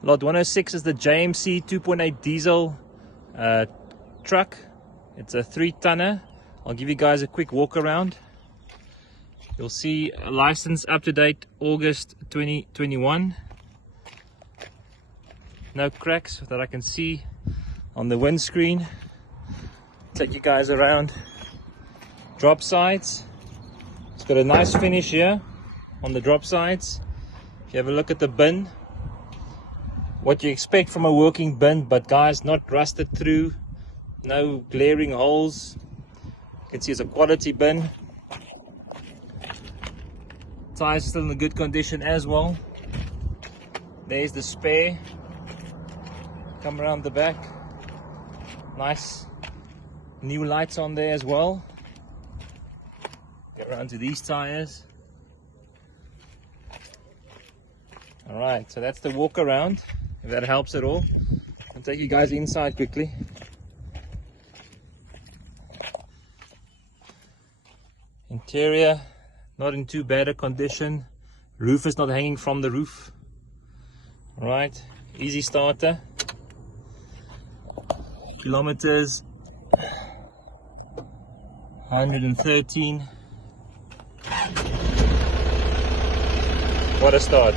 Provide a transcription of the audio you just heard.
Lot 106 is the Jmc 2.8 diesel truck. It's a 3-tonner. I'll give you guys a quick walk around. You'll see a license up to date August 2021. No cracks that I can see on the windscreen. Take you guys around. Drop sides. It's got a nice finish here on the drop sides. If you have a look at the bin, what you expect from a working bin, but guys, not rusted through, no glaring holes. You can see it's a quality bin. Tires still in a good condition as well. There's the spare. Come around the back. Nice new lights on there as well. Get around to these tires. Alright, so that's the walk around, if that helps at all. I'll take you guys inside quickly. Interior, not in too bad a condition. Roof is not hanging from the roof. Alright, easy starter. Kilometers 113. What a start.